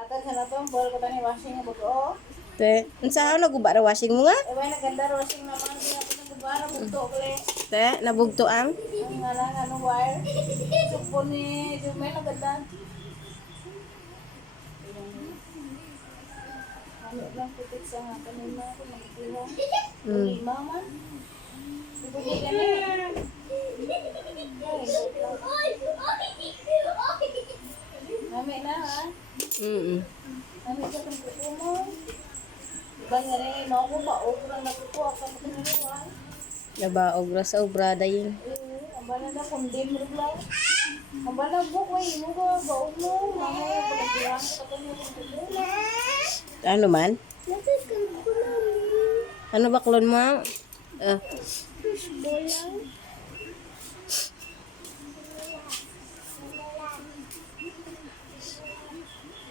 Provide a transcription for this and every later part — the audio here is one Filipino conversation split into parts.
Atas sana to, bol ko tani washing nga buto. Te, unsa ano gubara washing mo nga? Ewa naganda washing naman di ako nang gubara buto kle. Te, nabugto ang? Ang ngalang ano wire. Supon ni Jume naganda. Ano lang putik sa nga kanina ko magkuha. Lima man. Bubuli ka na. Mami na ha. Mami ka kang kuko mo. Ibang nga rin, ako ba? Obrang nakukuha ka mo kaniluan. Naba, obra sa obrada yun. Ang bala na, kundim rin lang. Ang bala buk, way, mo ka, baog mo. Mamaya, pagkakulang ka pa niyo kung kuko. Ano man? Ano baklon mo? Fishball lang.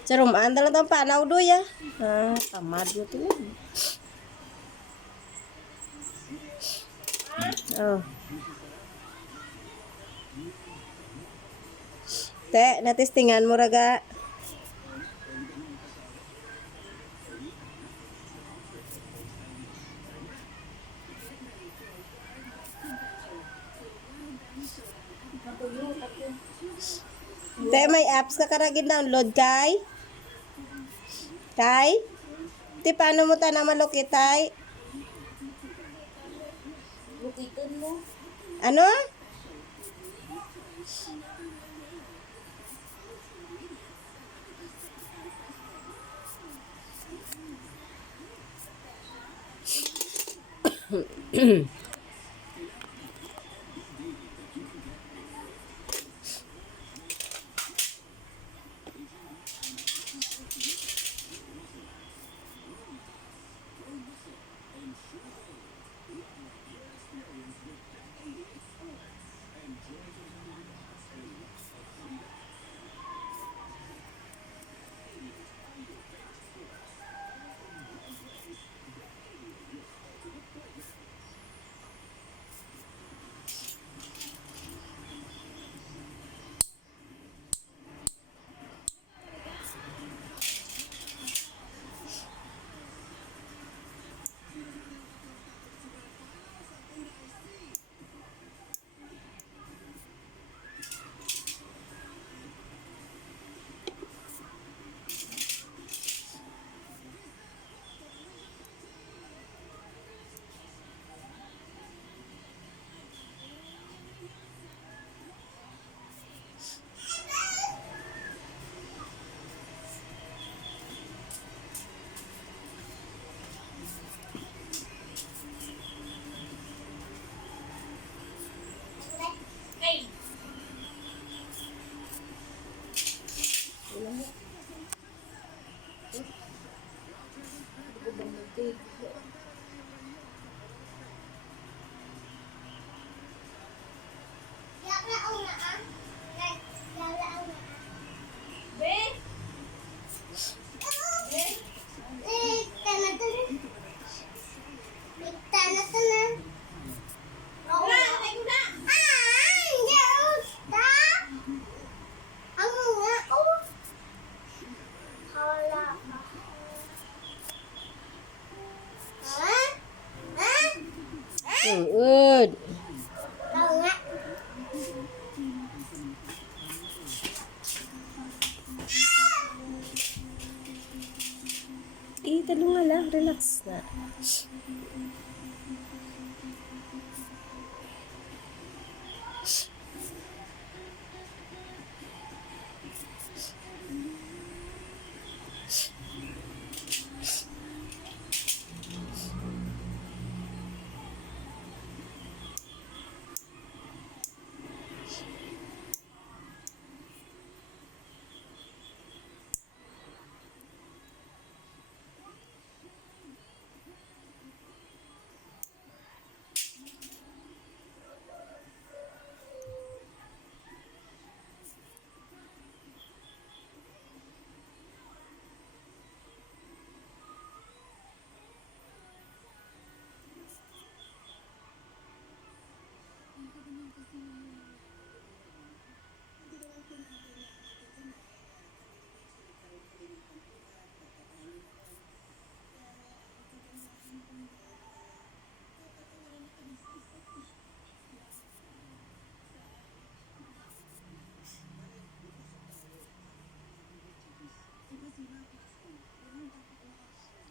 Sarumaan dalang tang panaw do ya. Tamad mo to. Oh. Te, natestingan mo raga. Te, may apps ka karagin download kay? Tay? Ti, paano mo ta na malukit, tay? Lukitan mo. Ano? Uud. Talo nga lang, relax na.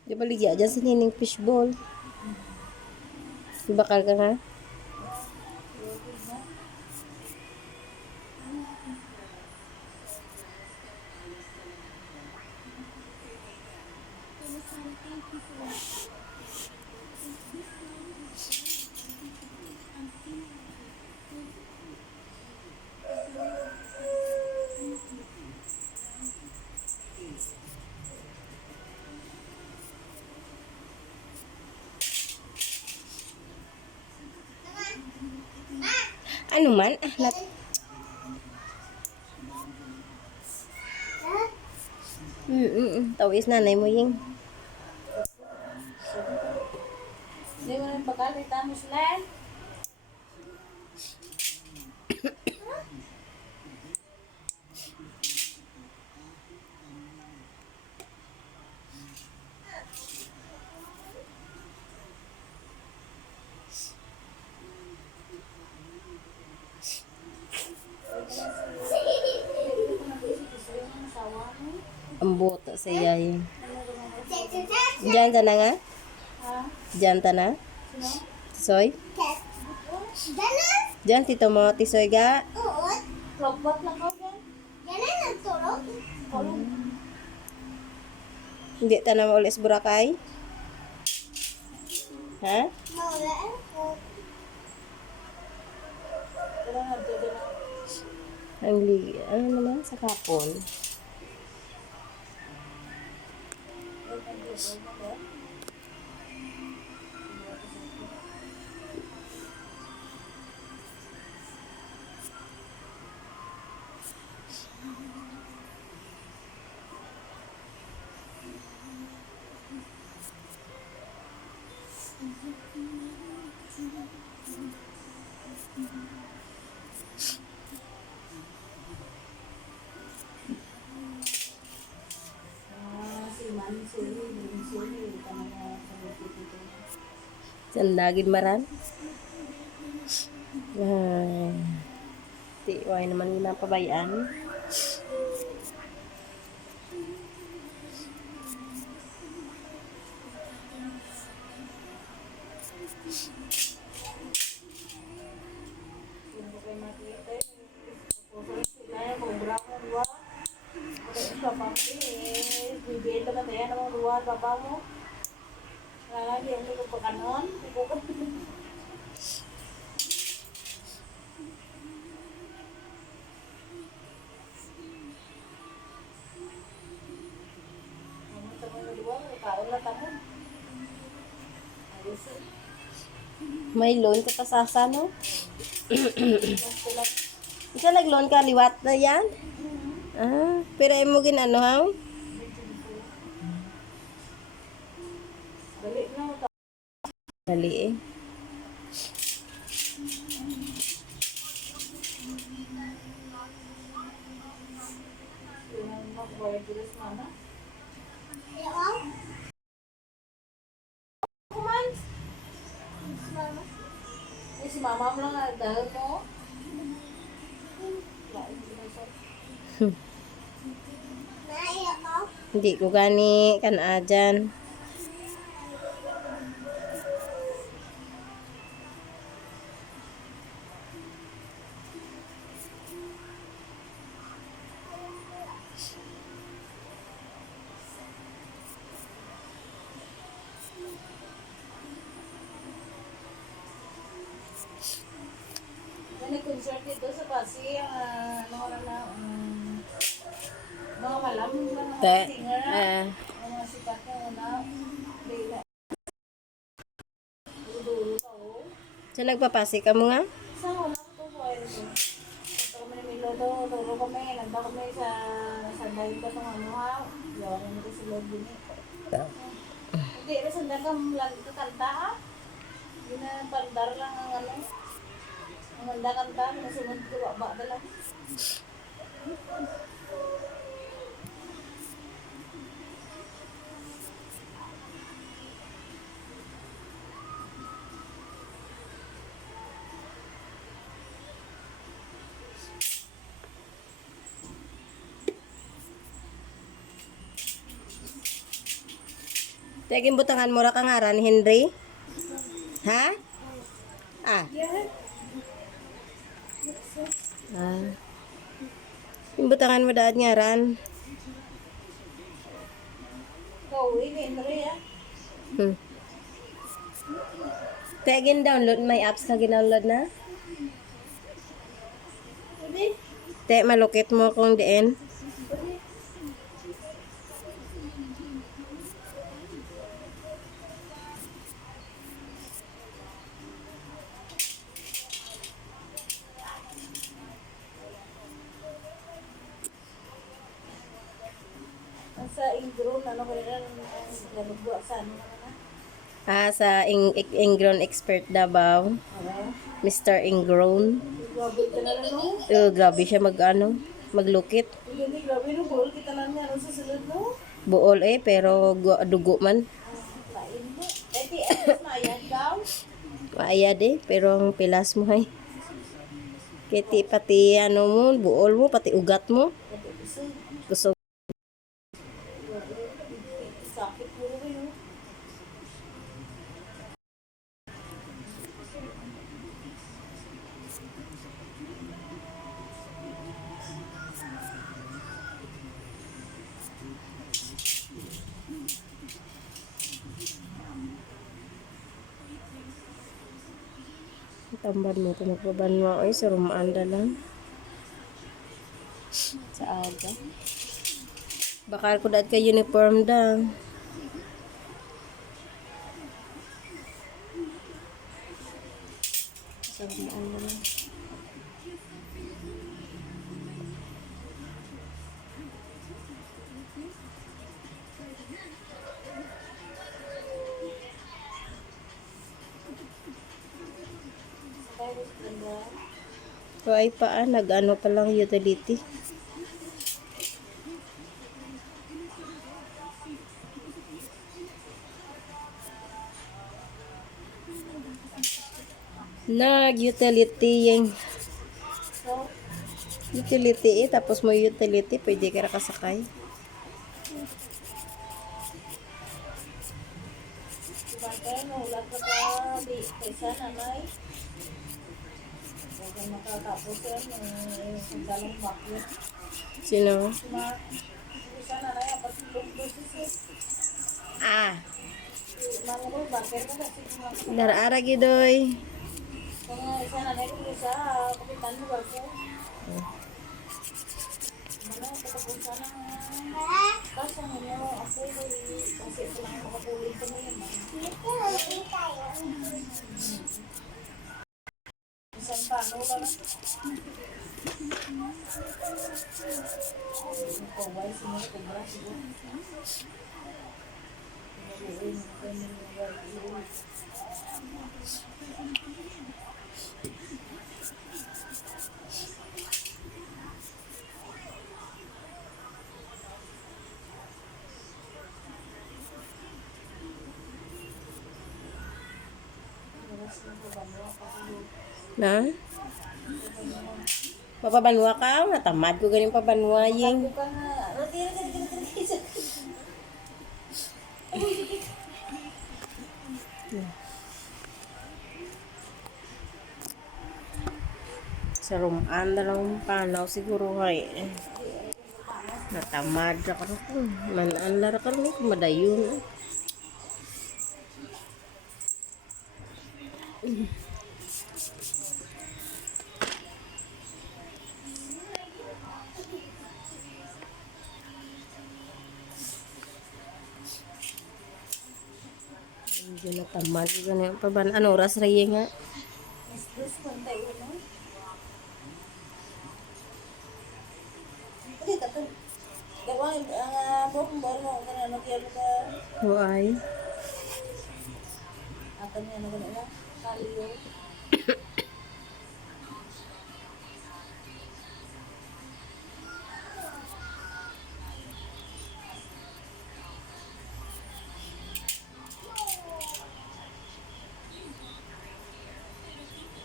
Di ba ligya dyan sa nining fishball? Bakal ka nga? Ano man? Tawis nanay mo yung. Hindi mo rin bakal, ita mo sila. Ang bota sa yayin. Diyan ka na nga? Ha? Diyan ta na? Sino? Tisoy? Diyan, tito mo, tisoy ga? Logbat lang ka dyan. Kolong. Hindi ta na maulis Boracay? Ha? Wala na dito na. Ang ligi, ano naman, sa kapon. Sandagin maran. Ay. Tiway naman yun ang pabayaan. Bibenta ka tayo ng ruwa, baba mo. Lagi ang mga pagkanon. May loan ka pa sa no? Isa nag-loan ka, liwat na yan? Ah, pero ay mo ginano ha? Dali eh. Si mama mo lang dahil mo. Hindi ko gani kan ajan. Nag-concert dito sa Pasig, mga kalam, mga singer, mga sikat na una, Leila. Dulo tao. So nagpapasi ka mo nga? Sa wala ko po ay ito. Ito kami ni Milodo, turo kami, nanda kami sa dahin ka itong ano ha. Yawan namin ko sa loob din eh. Hindi, sanda ka lagi ka kanta ha. Hindi na pandar lang ang ano. Ang handa kanta, nasunod ko ba lang. Taging butangan mo ra ka ngaran, Henry? Ha? Ah. Ah. Yung butangan mo daad ngaran. Gawin, Henry, ah. Hmm. Tagin download may apps na ginownload na. Pwede? Te malukit mo kung diin. Pwede. Sa Ingron, ano kaya nalugwa sa ano naman na? Ah, sa Ingrown Expert Davao. Mr. Ingrown. Grabe ka na lang, no? Grabe siya maglukit. Hindi, grabe no, buhol kita lang niya, ano sa sulod, no? Buol pero dugo man. Kain mo. Eh, di, etos na yan daw. Maayad pero ang pilas mo ay. Kiti pati mo, buol mo, pati ugat mo. Ito, gusto. Gusto. Sakit mo rin, no? Tamban mo ito nagpabanwa. Ay, sa rumaanda lang. Sa aga. Bakal ko dahil ka uniform da. Sa rumaanda lang. So ay nag-ano pa lang utility. Nag-utility yung utility tapos mo utility, pwede ka na kasakay. Bagay, nahulat ka pa, di, kaysa nanay. Huwag kang makatapos yan, yung dalong bakit. Sino? Kaysa nanay, apat yung dosis eh. Ah, Mango, bakit mo kasi kumakita. darara gidoy. Kung isa nanay, kung isa, kapitan mo bago. Ano, katapusan ng kaso mo ako, kasi ito lang makapulit ko na yun. Isang pano lang. Kaway, sinukubra siguro. Na? Papabanwa ka? Natamad ko ganing pabanwa yung. Bukan na, rati. Sa rumaan na lang panaw siguro ay. Natamad ra ka ko. Mananla ra ka ni madayon. Hindi na tamad ganyan pa ban ano oras ra nga. Mas pantay mo. Hindi, tatun. Gawang, ang bukong baro mo, kung ano kaya ka, Huay. atan niya na ganun na, kaliyo.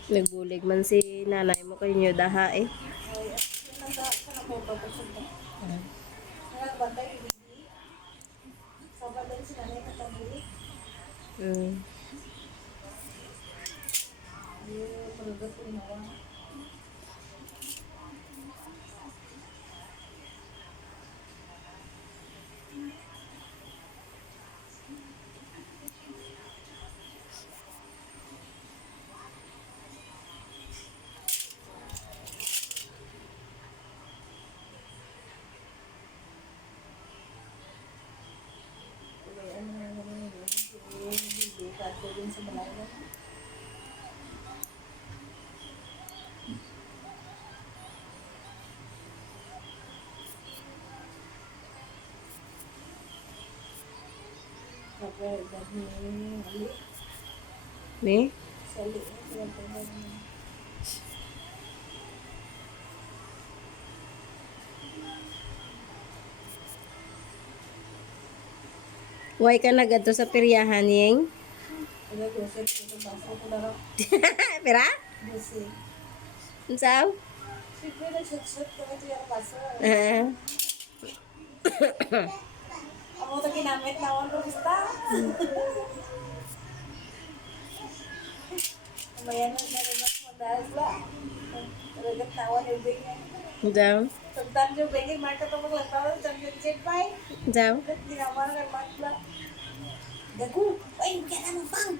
Nagbulig man si nanay mo kayo daha eh. Ay, yun ang sa napapapasok mo. Nakakabantay, hindi. Sa balat sila na yung katangili. Mm. Yung palagat ko inawa. Ano na naman yun. Hindi ka din sa Malaya. Kapag edad ni Ali. Ni? Si Ali. Sila pa edad ni. Why ka nagadto sa peryahan, Yeng? Kaya Joseph, ito baso ko na raw. Pira? Joseph. Unsaw? Siyempre na shoot-shoot ko ito yung baso. Ah. Ako ito ginamit na ako basta. Umayan na narinig mo dahil ba? Talagat na ako yung bingay. Unsaw? Tagdan yung bingay, marka ito maglagtaw ng championship pa eh. Unsaw? Ginawa na kay Mark Black. Gago! Ay, hindi ka naman bang!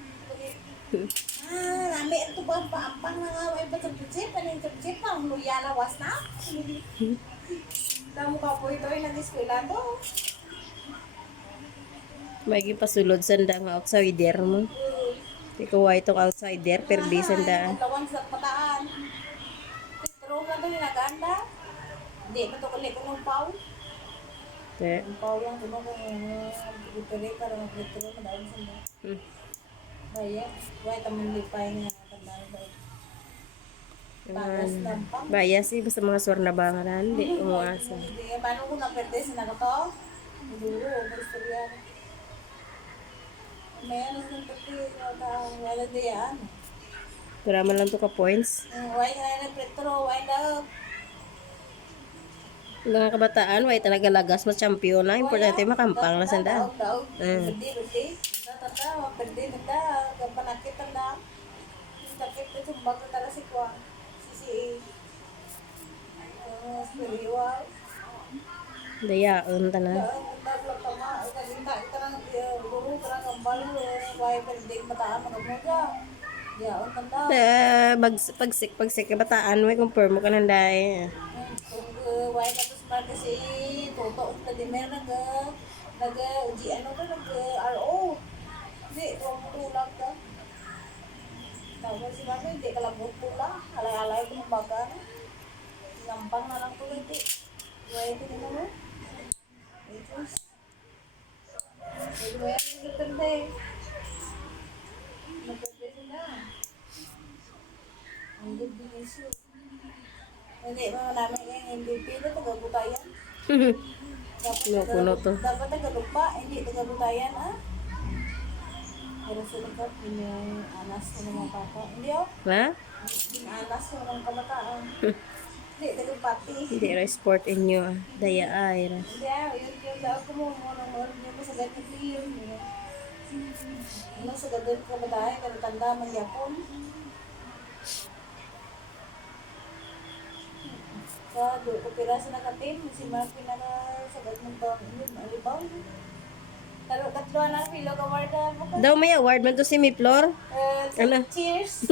Nami ito ba ang paampang na nga ay ba championship? Ano yung championship? Ang luya na was na? Damo ka po ito ay nag-eskwela to. May pasulod sanda nga outsider mo. Ikaw ay itong outsider, pero di sanda. Ang tawang sa pataan. Pero na ito yung naganda. Hindi, ito kulit ko ng pau. Te. Ang pau lang, kung ipere para mag-litro, madawang sanda. Baya, wait, tamang lipay nga tandaan ba? Paras lampang. Baya sih, basta mga swarna bangaran, di umuasa. Hindi, paano kung naperte sa nakato? Duro, gusto yan. May ano kung pati, wala diyan. Pero man lang to ka points. Why nga na pretro, why daw? Mga kabataan, way talaga lagas mas champion na. Importante makampang na sanda. Daog, berdi. Tata, berdi nanda, gapanakit na. Sakit ito, bago tala si Kwa. Si spiritual. Dayaon tanan. Naglag tama, kalinta ito ng guru, karang ambal, why berdi mataan mga muda. Yaon tanda. Pagsik kabataan, way compare mo ka nang dahi. Kung why ka to smart kasi, toto, na di meron uji ano to, RO. Hindi, huwag mo tulak ka. Tapos si Mami, hindi ka lang pula. Alay-alay ko ng baga. Lampang na lang tuloy, di. Why ito nila mo? Ito. Ito ba yan? Ito ganda eh. Nagpapito na. Ang good binisyo. Hindi, mga namin yung MVP na taga-butayan. Puno to. Dapat taga-lupa, hindi taga-butayan, ah. Pero sila ka, anas ko ng mga papa. Hindi oh, Ha? anas ko ng kamataan. Hindi, taga-pati. Hindi ra sport inyo. Daya ay ra. Hindi ah, yun daw ko mo nang niyo mo sa ganyan yun. Ano sa gadon ka ba dahil, kada tanda man yapon. Sa do ko piraso na katin, si Mark pinaka-sagad ng taong yun, alibaw. Tatlo na pilo ka warda mo ka. Daw may award man to si Miplor. Ano? Cheers!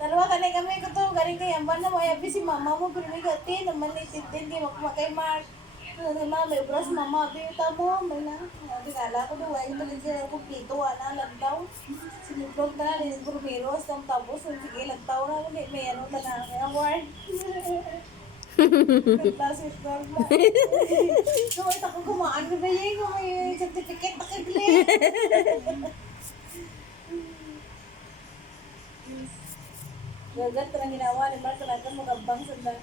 Dalawa ka na kami ko to, galing kay Amban na mo, ayabi si mama mo, pero may gati, naman nititin, di makumakay Mark. Ano na, may obras mama, biyuta mo, may na. Tingala ko daw, ay ito siya kumplito, wala, lagdaw. Siniplog na, burmiro, hasta tapos, sige, lagdaw na, may ano ka na, may award. Naglasit na lang. So, ito ko kumaan na ba yun, kung may certificate na kagli. Gagat ka lang ginawa ni Mark, talaga magabang sa na.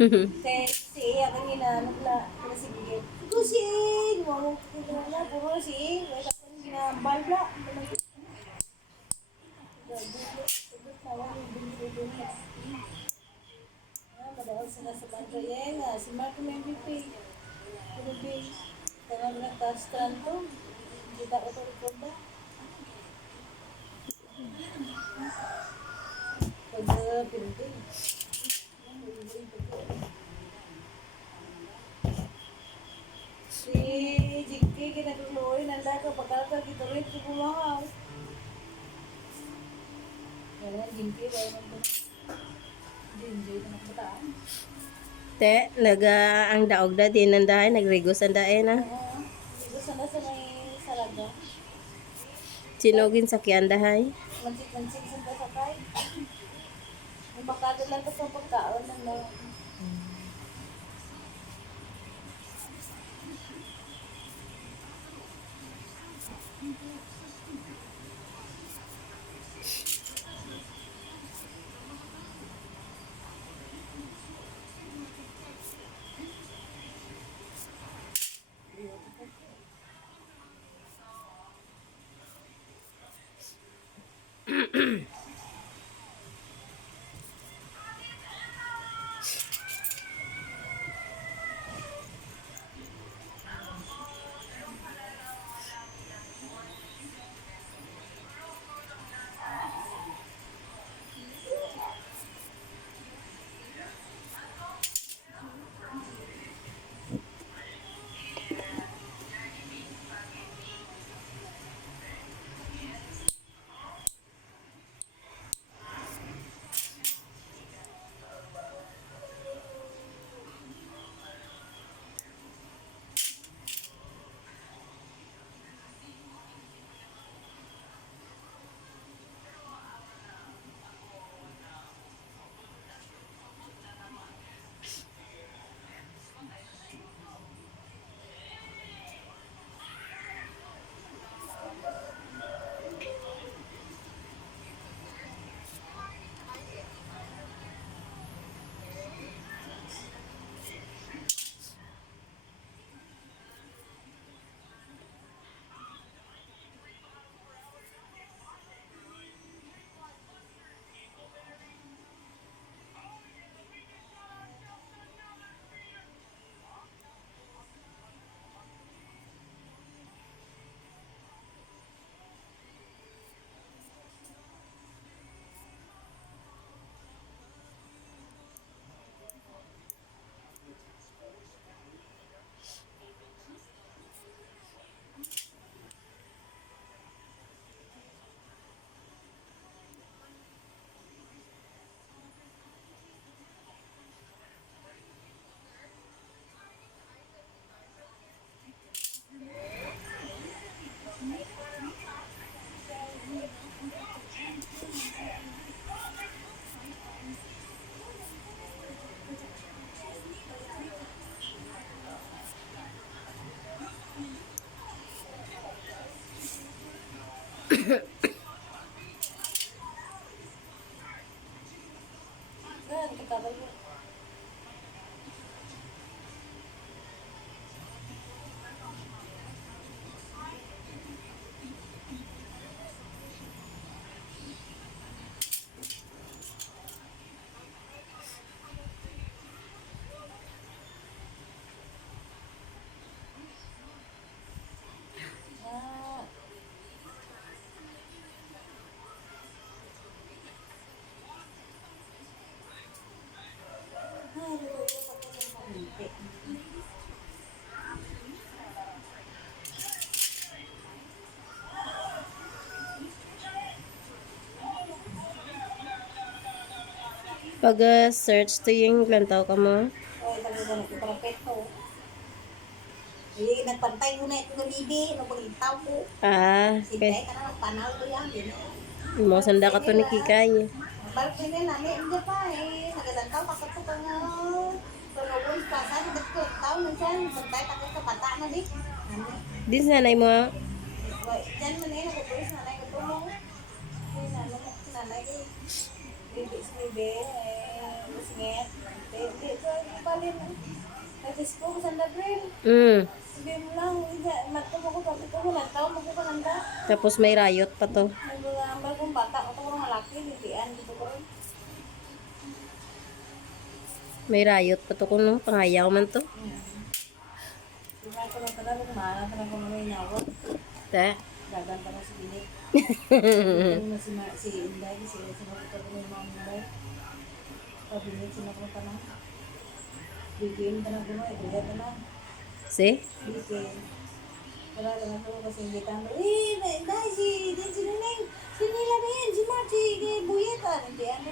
Si Iya kan ginanong la, pero sige. Kusing! Mo ko na puro si Iya, wala ka ginambal la. Madawag sila sa bandayen, si Mark may MVP. MVP. Tanong na tastan to. Kita ko ito record na. Pag pinipin. Si Jingki kinaguluoy nanda ka pagkakal kita rin sa bumahaw. Yan, Jingki ba yun ito? Jinjoy na nakabataan. Te, ang daog da din nandahay, nagrigos ang dae na. Oo. Gusto na sa may salaga. Sinugin sa kiandahay. Mansik-mansik sa kasakay. Yung bakado lang ka sa pagkaon ng mga. Yan, pagkakal mo. Ah. Ay, luto pa ko sa pamilya. Pag search to yung lantaw ka mo. Ay, talaga na para peto. Hindi, nagpantay ko na ito ng bibi. Nagpagitaw ko. Sintay ka na nagpanaw ko yan. Mo sanda ka to ni Kikay. Balik din nila, hindi pa eh. Nagalantaw pa ko ka nga. Tulungon pa sa akin. Dito, tao na dyan. Bantay pa ko sa bata na di. Din nanay mo. Dyan man eh, nagpupulis nanay ko tulong. Nanay ko. Bibi, masingit. Hindi, ito palin. Nagsis ko sa Dabril. Sabi mo lang, matulog ko sabi ko, lantaw, magkukulanda. Tapos may rayot pa to. May mga bagong bata, ito ko mga laki, lipian, dito ko rin. May rayot pa to kuno. Pangayaw man to. Diba ko lang talaga, kumana talaga may nyawat. Te. Dagan pa na si Binit. Yung si Inday, sinapunta ko ng mga Inday. Binit, sinapunta na. Bigyan ka na gano'n, ibigyan ka na. Si? Bigyan. Wala lang ako kasi hindi ka na, Inday, si Neneng, si Nila na yan, si Marty, Buyeta. Hindi ano.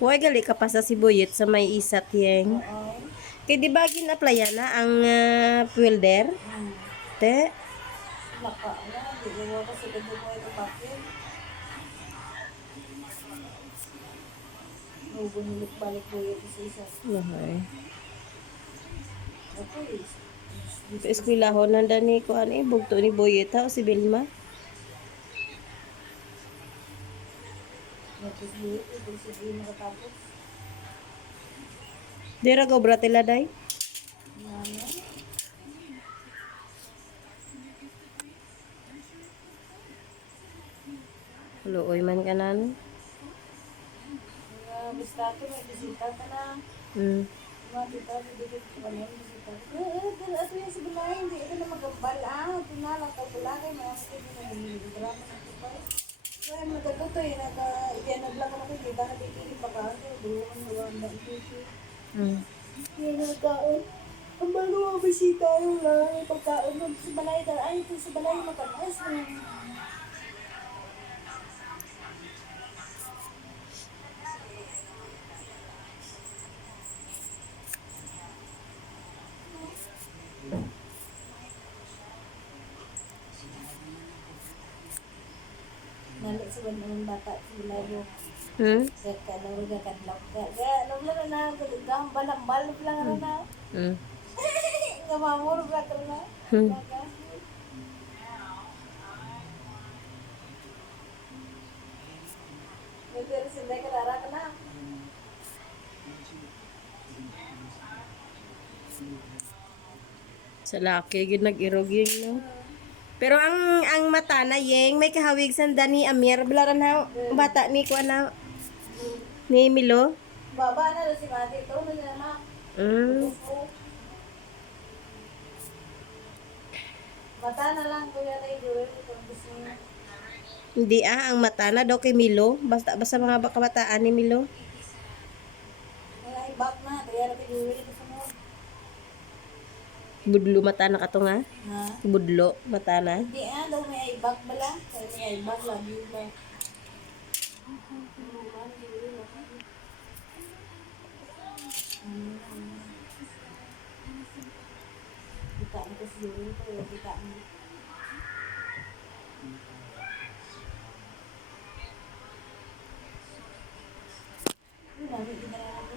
Huwag gali ka pa sa Sibuyet sa may isat yang. Oo. Kaya di ba gina-applyan na ang welder? Te. Naka, hindi ko kasi hindi ko ito bakit. Balik Buyeta sa isa. Okay. Ako Sa eskwelaho nanda ni ko ani bugto ni Boyeta o si Vilma. Tapos Buyeta, ito sige makatapos. Dira ko bratela day. Ano? Luoy man ka na no? Basta ito, may bisita ka na. Mm. Mga tita, bibigit ko pa na yung bisita. Pero ito yung sa bulay, hindi ito na magabal. Ito na lang, kapulagay, mga kapit na nag-drama sa kapal. So, ay magagato eh, nag-ianag lang ako, hindi ba nabibigit pa ka? Buwan, Mm. yung nagkaon. Ang bago mga bisita yung lang, pagkaon mo sa balay, ay, ito sa balay, makanas na. Nalik sa mga bata, sa balay mo. Hmm? Kaya nang gagandang. Kaya nung lang na, balambal lang na. Mm. Ngamamur ba ka na? Hmm. Pero sila kalara ka na. Sa laki gid nag-irog yun no. Pero ang mata na yeng may kahawig san Dani Amir belaran ha bata ni ko na ni Milo. Baba na si Mati. Ito na niya na. Mm. Mata na lang. Kuya na yung kung gusto niya. Hindi ang mata na daw kay Milo. Basta mga kabataan ni Milo. Wala ibak na. Kaya na yung gusto mo. Budlo mata na kato nga. Ha? Budlo mata na. Hindi daw may ibak bala. Kaya may ibak lagi ba. Kita mo kasi yun ito. Kita mo. Nabi ginagawa ko.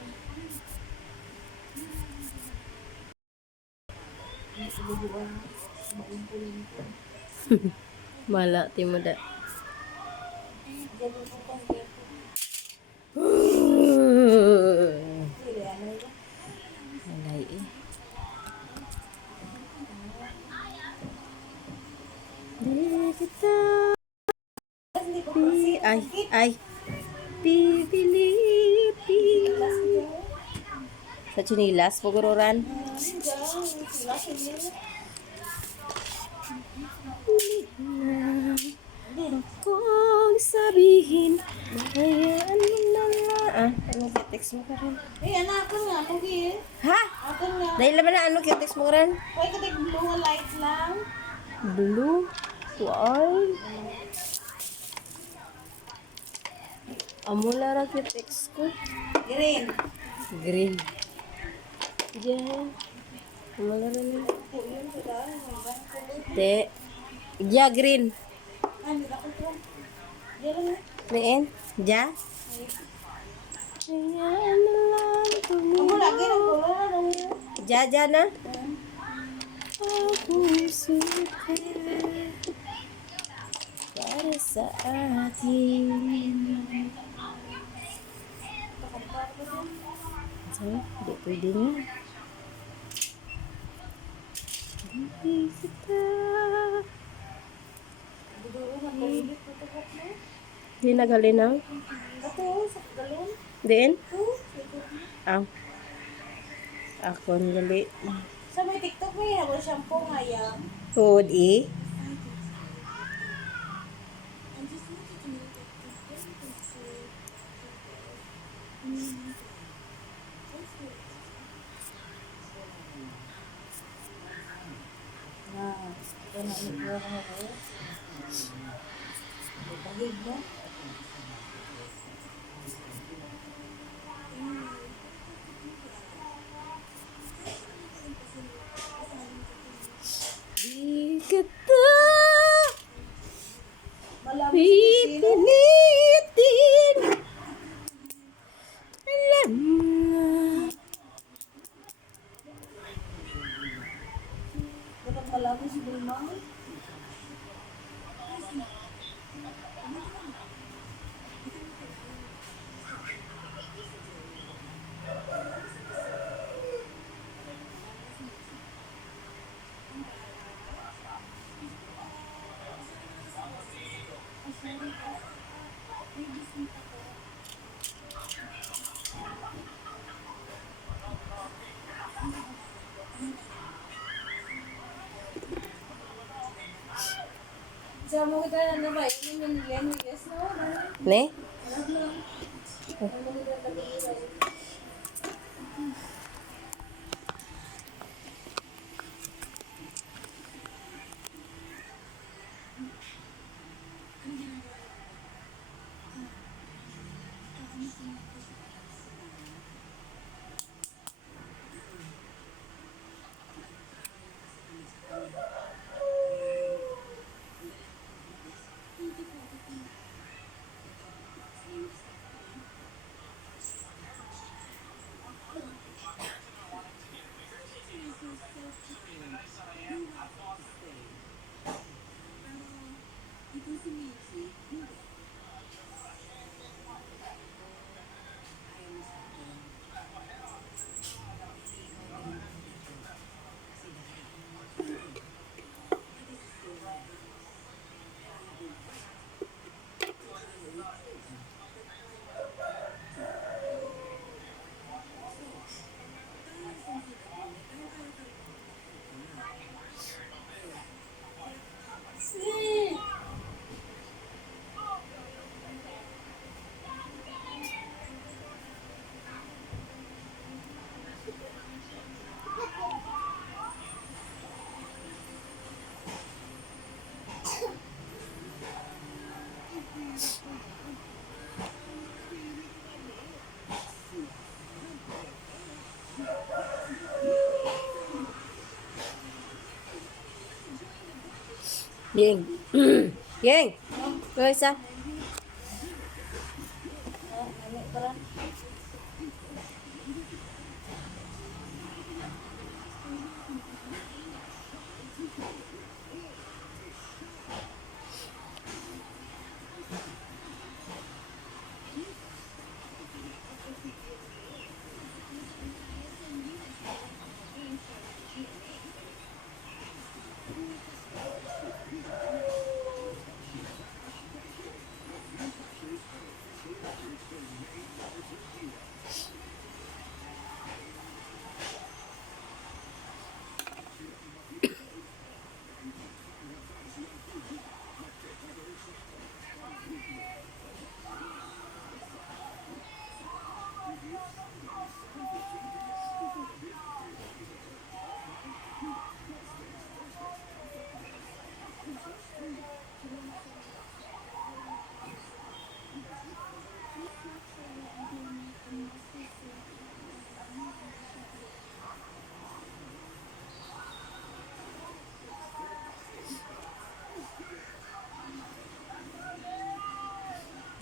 Silubuan. Maingko-ingko. Mala ti mo da. Ganun po kasi. Sili, ano yun? Alay eh. Di kita Hindi ko kasi. ay pipili sa chinilas pugururan. Kung sabihin hayaan mo na lang ano text mo ka rin Anak ko nga. Pagi. ha Ako nga. dahil naman na ano text mo ka rin Pwede ka tig-blue nga lights lang. blue why amo lara text ko Green. green yeah amo lara na Po yun. Sila. te ja green Hindi ako ito. Diyan lang. Leen ja hayaan mo lang Ako lagi ng kulo na. ja na aku suka para sa atin so, di pwede nga hindi kita Duduro na kulit. Tutugok mo. di nagalinaw Ito. Sa galon. din Ito. ang ako ngali Sa may TikTok may habang shampoo nga yan. food eh Na, ito na ito na ako. Pagig mo. Di kita Malami si Christina. pipilitin. Alam na. Bakit malami si Bulma? Sa mo kita na ba? Yun yung yan. Yes, no? Ne? Yeng. Yeng. Go isa.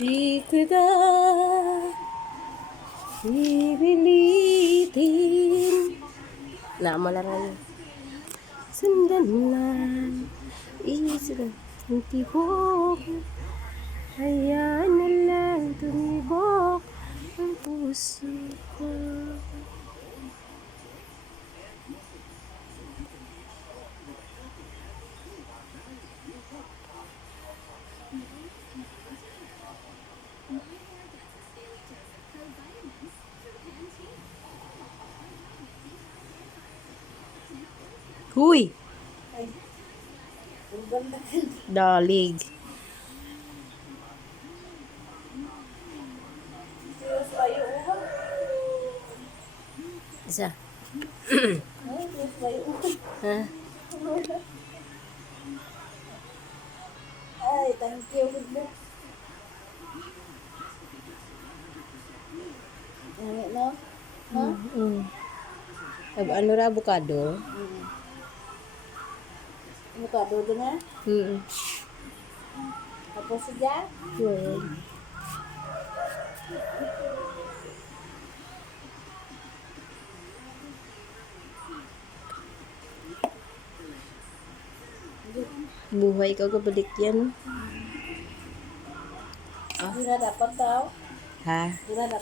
Di kita pipilitin. Na, malaran. Sundan lang. Isip ang tibok. Hayaan na lang tumibok ang puso ko. Huy! Ay, ang ganda ka. Dalig. Seryoso ayaw, oh. Isa. Ay, yes, kayo. Ha? Ay, thank you. Good luck. No? No? Ano ra avocado? Ano ka, dodo na? Tapos siya? Yun. Buhay ka kabalik yan. Hindi na dapat daw. Ha? Hindi na dapat.